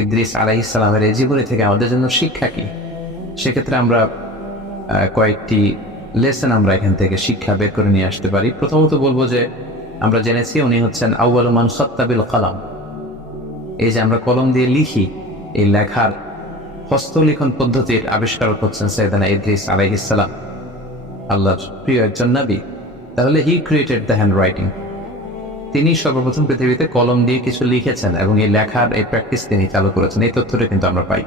ইদ্রিস আলাইহিস সালামের এই জীবনী থেকে আমাদের জন্য শিক্ষা কি? সেক্ষেত্রে আমরা কয়েকটি লেসন আমরা এখান থেকে শিক্ষা বের করে নিয়ে আসতে পারি। প্রথমত বলবো যে আমরা জেনেছি উনি হচ্ছেন আউয়ালু মান খাত্তা বিল কলম। এই যে আমরা কলম দিয়ে লিখি, এই লেখার হস্তলিখন পদ্ধতির আবিষ্কারক হচ্ছেন সাইয়েদনা ইদ্রিস আলাইহিস সালাম, আল্লাহর প্রিয় একজন নবী। তাহলে হি ক্রিয়েটেড দ্য হ্যান্ড রাইটিং। তিনি সর্বপ্রথম পৃথিবীতে কলম দিয়ে কিছু লিখেছেন এবং এই লেখার এই প্র্যাকটিস তিনি চালু করেছেন। এই তথ্যটা কিন্তু আমরা পাই।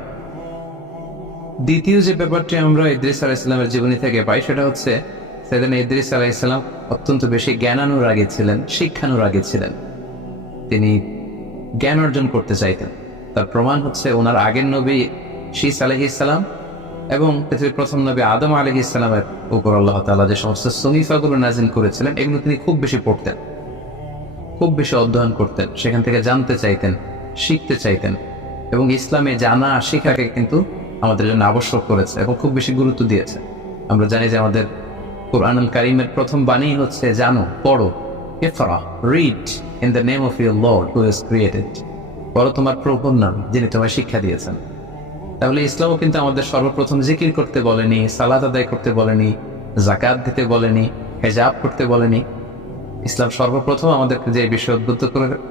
দ্বিতীয় যে ব্যাপারটি আমরা ইদ্রিস আলাইহিস সালামের জীবনী থেকে পাই সেটা হচ্ছে সাইয়েদনা ইদ্রিস আলাইহিস সালাম অত্যন্ত বেশি জ্ঞানানুরাগী ছিলেন, শিক্ষানুরাগী ছিলেন। তিনি জ্ঞান অর্জন করতে চাইতেন। তার প্রমাণ হচ্ছে ওনার আগের নবী শীস আলাইহিস সালাম এবং পৃথিবীর প্রথম নবী আদম আলাইহিস সালামের উপর আল্লাহ তাআলা যে সমস্ত সহিফাগুলো নাজিল করেছিলেন এগুলো তিনি খুব বেশি পড়তেন, খুব বেশি অধ্যয়ন করতেন, সেখান থেকে জানতে চাইতেন, শিখতে চাইতেন এবং ইসলামে জানা শিখাকে কিন্তু আমাদের জন্য আবশ্যক করেছে এবং খুব বেশি গুরুত্ব দিয়েছে। আমরা জানি যে আমাদের কুরআনুল কারীমের প্রথম বাণী হচ্ছে জানো, পড়ো, ইকরা, read in the name of your lord who has created. পড়ো তোমার প্রভুর নাম যিনি তোমায় শিক্ষা দিয়েছেন। তাহলে ইসলামও কিন্তু আমাদের সর্বপ্রথম জিকির করতে বলেনি, সালাত আদায় করতে বলেনি, যাকাত দিতে বলেনি, হিজাব করতে বলেনি। ইসলাম সর্বপ্রথম আমাদেরকে যে বিষয় উদ্বুদ্ধ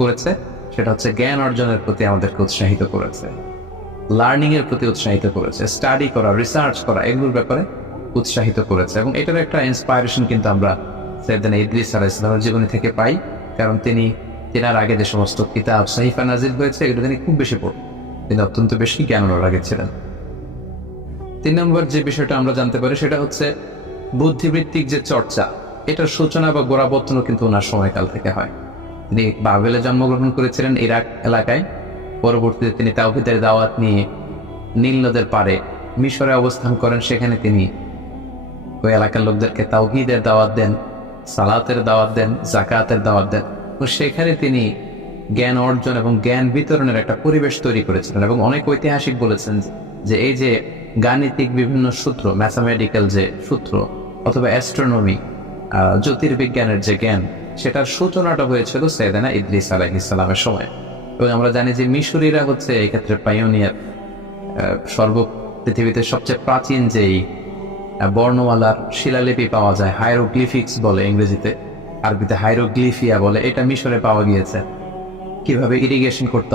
করেছে সেটা হচ্ছে জ্ঞান অর্জনের প্রতি আমাদেরকে উৎসাহিত করেছে, লার্নিং এর প্রতি উৎসাহিত করেছে, স্টাডি করা, রিসার্চ করা, এগুলোর ব্যাপারে উৎসাহিত করেছে। এবং এটার একটা ইন্সপায়ারেশন কিন্তু আমরা সাইয়েদনা ইদ্রিস আলাইহিস সালামের জীবনী থেকে পাই, কারণ তিনার আগে যে সমস্ত কিতাব সাহিফা নাজিল হয়েছে এগুলো তিনি খুব বেশি পড়তেন। তিনি অত্যন্ত বেশি জ্ঞান অনুরাগী ছিলেন। 3 নম্বর যে বিষয়টা আমরা জানতে পারি সেটা হচ্ছে বুদ্ধিবৃত্তিক যে চর্চা, এটার সূচনা বা গোড়াপত্তনও কিন্তু ওনার সময়কাল থেকে হয়। তিনি বাবেলে জন্মগ্রহণ করেছিলেন, ইরাক এলাকায়। পরবর্তীতে তিনি তাওহীদের দাওয়াত নিয়ে নীল নদের পাড়ে মিশরে অবস্থান করেন। সেখানে তিনি ওই এলাকার লোকদেরকে তাওহীদের দাওয়াত দেন, সালাতের দাওয়াত দেন, যাকাতের দাওয়াত দেন। তো সেখানে তিনি জ্ঞান অর্জন এবং জ্ঞান বিতরণের একটা পরিবেশ তৈরি করেছিলেন। এবং অনেক ঐতিহাসিক বলেছেন যে এই যে গাণিতিক বিভিন্ন সূত্র, ম্যাথামেটিক্যাল যে সূত্র অথবা অ্যাস্ট্রোনমি, জ্যোতির্বিজ্ঞানের যে জ্ঞান, সেটার সূচনাটা হয়েছিল সাইয়েদনা ইদ্রিস আলাইহিস সালামের সময়। এবং আমরা জানি যে মিশরীরা হচ্ছে এই ক্ষেত্রে পাইওনিয়ার। পৃথিবীতে সবচেয়ে প্রাচীন যেই বর্ণমালার শিলালিপি পাওয়া যায়, হাইরোগ্লিফিক্স বলে ইংরেজিতে, আরবিতে হাইরোগ্লিফিয়া বলে, এটা মিশরে পাওয়া গিয়েছে। কিভাবে ইরিগেশন করতে